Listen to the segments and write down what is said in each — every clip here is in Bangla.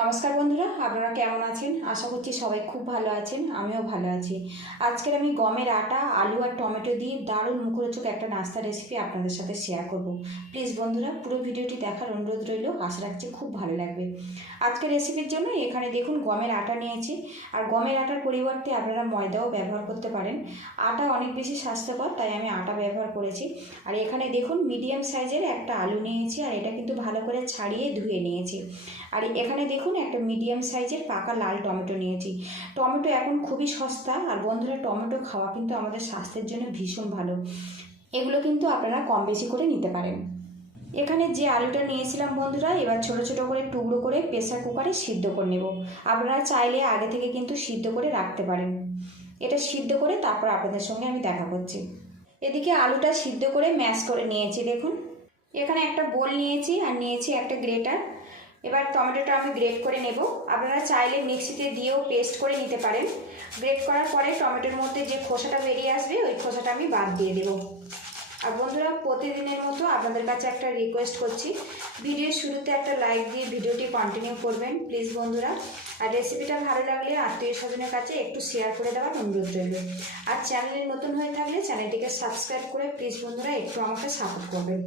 নমস্কার বন্ধুরা, আপনারা কেমন আছেন? আশা করছি সবাই খুব ভালো আছেন, আমিও ভালো আছি। আজকের আমি গমের আটা, আলু আর টমেটো দিয়ে দারুণ মুখরোচক একটা নাস্তা রেসিপি আপনাদের সাথে শেয়ার করব। প্লিজ বন্ধুরা, পুরো ভিডিওটি দেখার অনুরোধ রইল, আশা রাখছি খুব ভালো লাগবে। আজকের রেসিপির জন্য এখানে দেখুন গমের আটা নিয়েছি। আর গমের আটার পরিবর্তে আপনারা ময়দাও ব্যবহার করতে পারেন। আটা অনেক বেশি স্বাস্থ্যকর, তাই আমি আটা ব্যবহার করেছি। আর এখানে দেখুন মিডিয়াম সাইজের একটা আলু নিয়েছি, আর এটা কিন্তু ভালো করে ছাড়িয়ে ধুয়ে নিয়েছি। আর এখানে দেখুন একটা মিডিয়াম সাইজের পাকা লাল টমেটো নিয়েছি। টমেটো এখন খুবই সস্তা আর বন্ধুরা, টমেটো খাওয়া কিন্তু আমাদের স্বাস্থ্যের জন্য ভীষণ ভালো। এগুলো কিন্তু আপনারা কম বেশি করে নিতে পারেন। এখানে যে আলুটা নিয়েছিলাম বন্ধুরা, এবার ছোট ছোট করে টুকরো করে প্রেসার কুকারে সিদ্ধ করে নেব। আপনারা চাইলে আগে থেকে কিন্তু সিদ্ধ করে রাখতে পারেন। এটা সিদ্ধ করে তারপর আপনাদের সঙ্গে আমি দেখা করছি। এদিকে আলুটা সিদ্ধ করে ম্যাশ করে নিয়েছি, দেখুন। এখানে একটা বোল নিয়েছি আর নিয়েছি একটা গ্রেটার এবার টমেটোটা আমি গ্রেট করে নেব। আপনারা চাইলে মিক্সিতে দিয়েও পেস্ট করে নিতে পারেন। গ্রেট করার পরে টমেটোর মধ্যে যে খোসাটা বেরিয়ে আসবে, ওই খোসাটা আমি বাদ দিয়ে দেবো। আর বন্ধুরা, প্রতিদিনের মতো আপনাদের কাছে একটা রিকোয়েস্ট করছি। ভিডিওর শুরুতে একটা লাইক দিয়ে ভিডিওটি কন্টিনিউ করবেন প্লিজ বন্ধুরা। আর রেসিপিটা ভালো লাগলে আত্মীয় স্বজনের কাছে একটু শেয়ার করে দেওয়ার অনুরোধ রইল। আর চ্যানেলে নতুন হয়ে থাকলে চ্যানেলটিকে সাবস্ক্রাইব করে প্লিজ বন্ধুরা একটু আমাকে সাপোর্ট করবেন।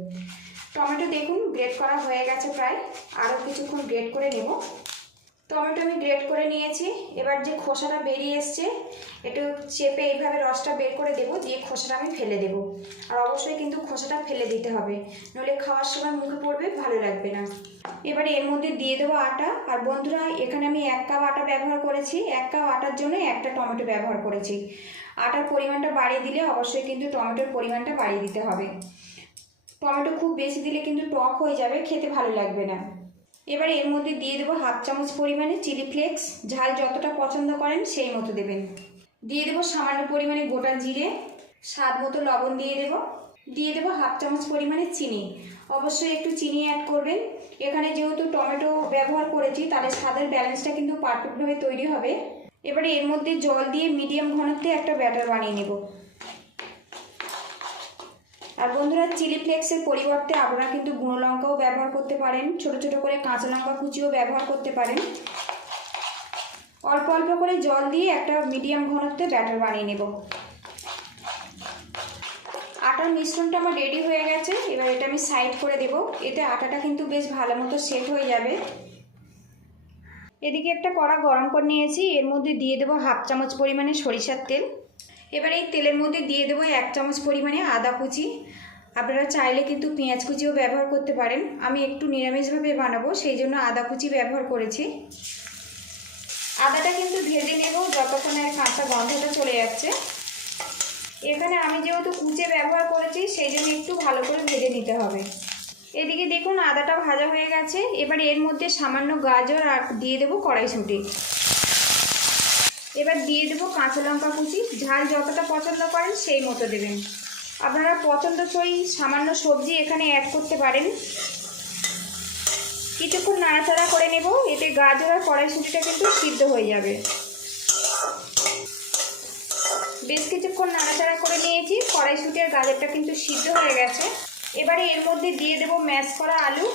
টমেটো দেখুন গ্রেট করা হয়ে গেছে প্রায়। আরও কিছুক্ষণ গ্রেট করে নেব। টমেটো আমি গ্রেট করে নিয়েছি। এবার যে খোসাটা বেরিয়ে এসছে, একটু চেপে এইভাবে রসটা বের করে দেবো, দিয়ে খোসাটা আমি ফেলে দেব। আর অবশ্যই কিন্তু খোসাটা ফেলে দিতে হবে। নইলে খাওয়ার সময় মুখে পড়বে, ভালো লাগবে না। এবারে এর মধ্যে দিয়ে দেবো আটা। আর বন্ধুরা, এখানে আমি এক কাপ আটা ব্যবহার করেছি। এক কাপ আটার জন্য একটা টমেটো ব্যবহার করেছি। আটার পরিমাণটা বাড়িয়ে দিলে অবশ্যই কিন্তু টমেটোর পরিমাণটা বাড়িয়ে দিতে হবে। টমেটো খুব বেশি দিলে কিন্তু টক হয়ে যাবে, খেতে ভালো লাগবে না। এবার এর মধ্যে দিয়ে দেবো হাফ চামচ পরিমাণে চিলি ফ্লেক্স, ঝাল যতটা পছন্দ করেন সেই মতো দেবেন। দিয়ে দেবো সামান্য পরিমাণে গোটা জিরে, স্বাদ মতো লবণ দিয়ে দেবো। দিয়ে দেবো হাফ চামচ পরিমাণে চিনি। অবশ্যই একটু চিনি অ্যাড করবেন। এখানে যেহেতু টমেটো ব্যবহার করেছি, তাহলে স্বাদের ব্যালেন্সটা কিন্তু পারফেক্টভাবে তৈরি হবে। এবারে এর মধ্যে জল দিয়ে মিডিয়াম ঘনত্বে একটা ব্যাটার বানিয়ে নেব। আর বন্ধুরা চিলি ফ্লেক্সের পরিবর্তে আপনারা কিন্তু গুঁড়ো লঙ্কাও ব্যবহার করতে পারেন। ছোট ছোট করে কাঁচা লঙ্কা কুচিও ব্যবহার করতে পারেন। অল্প অল্প করে জল দিয়ে একটা মিডিয়াম ঘনত্বে ব্যাটার বানিয়ে নেব। আটার মিশ্রণটা আমার রেডি হয়ে গেছে। এবার এটা আমি সাইড করে দেব। এতে আটাটা কিন্তু বেশ ভালো মতো সেট হয়ে যাবে। এদিকে একটা কড়া গরম করে নিয়েছি। এর মধ্যে দিয়ে দেবো হাফ চামচ পরিমাণে সরিষার তেল। এবার এই তেলের মধ্যে দিয়ে দেবো এক চামচ পরিমাণে আদা কুচি। আপনারা চাইলে কিন্তু পেঁয়াজ কুচিও ব্যবহার করতে পারেন। আমি একটু নিরামিষভাবে বানাবো, সেই জন্য আদা কুচি ব্যবহার করেছি। আদাটা কিন্তু ভেজে নেব যতক্ষণ এর কাঁচা গন্ধটা চলে যাচ্ছে। এখানে আমি যেহেতু কুচে ব্যবহার করেছি, সেই জন্য একটু ভালো করে ভেজে নিতে হবে। এদিকে দেখুন আদাটা ভাজা হয়ে গেছে। এবার এর মধ্যে সামান্য গাজর আর দিয়ে দেবো কড়াইশুঁটি। এবার দিয়ে দেবো কাঁচা লঙ্কা কুচি। ঝাল যতটা পছন্দ করেন সেই মতো দেবেন। আপনারা পছন্দসই সামান্য সবজি এখানে অ্যাড করতে পারেন। কিছুক্ষণ নাড়াচাড়া করে নেব, এতে গাজর আর কড়াইশুঁটিটা কিন্তু সিদ্ধ হয়ে যাবে। বেশ কিছুক্ষণ নাড়াচাড়া করে নিয়েছি, কড়াইশুঁটি আর গাজরটা কিন্তু সিদ্ধ হয়ে গেছে। এবারে এর মধ্যে দিয়ে দেবো ম্যাশ করা আলু।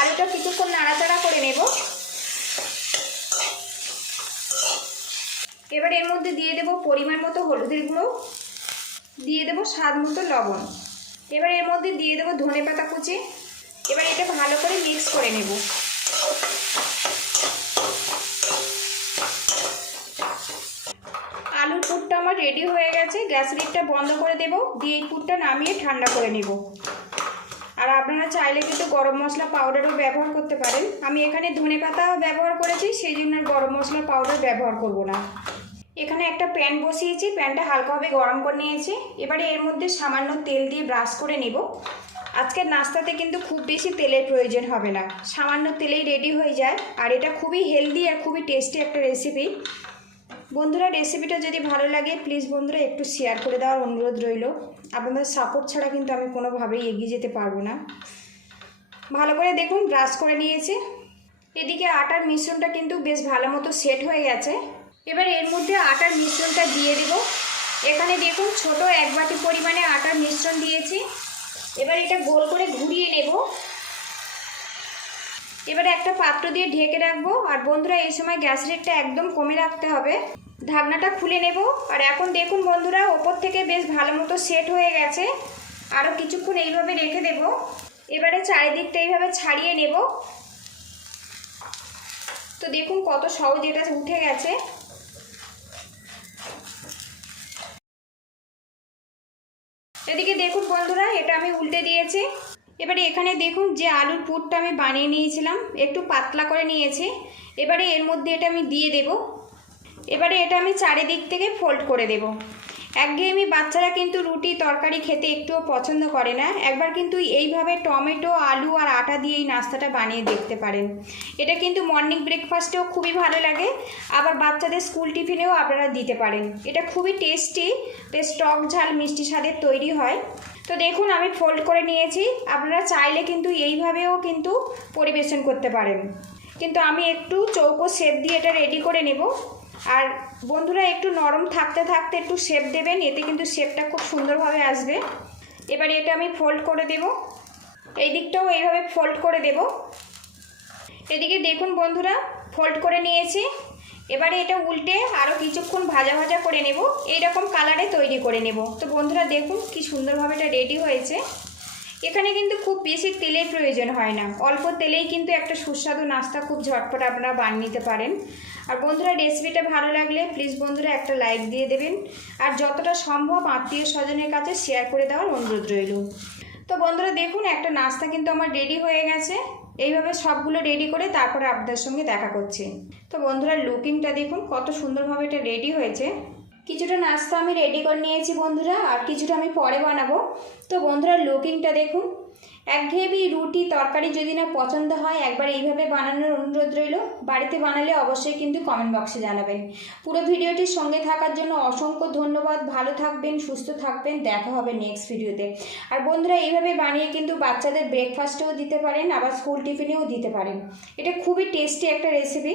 আলুটা কিছুক্ষণ নাড়াচাড়া করে নেব। এবার এর মধ্যে দিয়ে দেবো পরিমাণ মতো হলুদের গুঁড়ো, দিয়ে দেবো স্বাদ মতো লবণ। এবার এর মধ্যে দিয়ে দেবো ধনে পাতা কুচি। এবার এটা ভালো করে মিক্স করে নেব। আলুর পুরটা আমার রেডি হয়ে গেছে। গ্যাস লিডটা বন্ধ করে দেব। দিয়ে এই পুরটা নামিয়ে ঠান্ডা করে নেব। আর আপনারা চাইলে কিন্তু গরম মশলা পাউডারও ব্যবহার করতে পারেন। আমি এখানে ধনে পাতা ব্যবহার করেছি, সেই জন্য আর গরম মশলা পাউডার ব্যবহার করব না। এখানে একটা প্যান বসিয়েছি, প্যানটা হালকাভাবে গরম করে নিয়েছি। এবারে এর মধ্যে সামান্য তেল দিয়ে ব্রাশ করে নেব। আজকের নাস্তাতে কিন্তু খুব বেশি তেলের প্রয়োজন হবে না। সামান্য তেলেই রেডি হয়ে যায়। আর এটা খুবই হেলদি আর খুবই টেস্টি একটা রেসিপি বন্ধুরা রেসিপিটা যদি ভালো লাগে প্লিজ বন্ধুরা, একটু শেয়ার করে দেওয়ার অনুরোধ রইল। আপনাদের সাপোর্ট ছাড়া কিন্তু আমি কোনোভাবেই এগিয়ে যেতে পারব না। ভালো করে দেখুন, ব্রাশ করে নিয়েছি। এদিকে আটার মিশ্রণটা কিন্তু বেশ ভালো মতো সেট হয়ে গেছে। এবার এর মধ্যে আটার মিশ্রণটা দিয়ে দেব। এখানে দেখুন, ছোট এক বাটি পরিমাণে আটার মিশ্রণ দিয়েছি। এবার এটা গোল করে ঘুরিয়ে নেব। এবারে একটা পাত্র দিয়ে ঢেকে রাখব। আর বন্ধুরা, এই সময় গ্যাস রেটটা একদম কমে রাখতে হবে। ঢাকনাটা খুলে নেব। আর এখন দেখুন বন্ধুরা, ওপর থেকে বেশ ভালো মতো সেট হয়ে গেছে। আরও কিছুক্ষণ এইভাবে রেখে দেব। এবারে চারিদিকটা এইভাবে ছাড়িয়ে নেব। তো দেখুন কত সহজ এটা উঠে গেছে। এদিকে দেখুন বন্ধুরা, এটা আমি উল্টে দিয়েছি। এবারে এখানে দেখুন যে আলুর পুরটা আমি বানিয়ে নিয়েছিলাম, একটু পাতলা করে নিয়েছি। এবারে এর মধ্যে এটা আমি দিয়ে দেব। এবারে এটা আমি চারিদিক থেকে ফোল্ড করে দেব। একঘেয়েমি বাচ্চারা কিন্তু রুটি, তরকারি খেতে একটুও পছন্দ করে না। একবার কিন্তু এইভাবে টমেটো, আলু আর আটা দিয়ে এই নাস্তাটা বানিয়ে দেখতে পারেন। এটা কিন্তু মর্নিং ব্রেকফাস্টেও খুবই ভালো লাগে। আবার বাচ্চাদের স্কুল টিফিনেও আপনারা দিতে পারেন। এটা খুবই টেস্টি বেশ টক ঝাল, মিষ্টি স্বাদের তৈরি হয়। তো দেখুন, আমি ফোল্ড করে নিয়েছি। আপনারা চাইলে কিন্তু এইভাবেও কিন্তু পরিবেশন করতে পারেন। কিন্তু আমি একটু চৌকো শেপ দিয়ে এটা রেডি করে নেব। আর বন্ধুরা, একটু নরম থাকতে থাকতে একটু শেপ দেবেন, এতে কিন্তু শেপটা খুব সুন্দরভাবে আসবে। এবারে এটা আমি ফোল্ড করে দেব। এই দিকটাও এইভাবে ফোল্ড করে দেব। এদিকে দেখুন বন্ধুরা ফোল্ড করে নিয়েছি। এবারে এটা উল্টে আরও কিছুক্ষণ ভাজা ভাজা করে নেব। এইরকম কালারে তৈরি করে নেব। তো বন্ধুরা, দেখুন কি সুন্দরভাবে এটা রেডি হয়েছে। এখানে কিন্তু খুব বেশি তেলের প্রয়োজন হয় না। অল্প তেলেই কিন্তু একটা সুস্বাদু নাস্তা খুব ঝটপট আপনারা বানিয়ে নিতে পারেন। আর বন্ধুরা রেসিপিটা ভালো লাগলে প্লিজ বন্ধুরা একটা লাইক দিয়ে দেবেন। আর যতটা সম্ভব আত্মীয় স্বজনের কাছে শেয়ার করে দেওয়ার অনুরোধ রইল। তো বন্ধুরা, দেখুন, একটা নাস্তা কিন্তু আমার রেডি হয়ে গেছে। এইভাবে সবগুলো রেডি করে তারপরে আপনাদের সঙ্গে দেখা করছি। তো বন্ধুরা লুকিংটা দেখুন, কত সুন্দরভাবে এটা রেডি হয়েছে। কিছুটা নাস্তা আমি রেডি করে নিয়েছি বন্ধুরা, আর কিছুটা আমি পরে বানাবো। তো বন্ধুরা লুকিংটা দেখুন। একঘেয়েমি রুটি তরকারি যদি না পছন্দ হয়, একবার এইভাবে বানানোর অনুরোধ রইল। বাড়িতে বানালে অবশ্যই কিন্তু কমেন্ট বক্সে জানাবেন। পুরো ভিডিওটির সঙ্গে থাকার জন্য অসংখ্য ধন্যবাদ। ভালো থাকবেন, সুস্থ থাকবেন। দেখা হবে নেক্সট ভিডিওতে আর বন্ধুরা, এইভাবে বানিয়ে কিন্তু বাচ্চাদের ব্রেকফাস্টেও দিতে পারেন, আবার স্কুল টিফিনেও দিতে পারেন। এটা খুবই টেস্টি একটা রেসিপি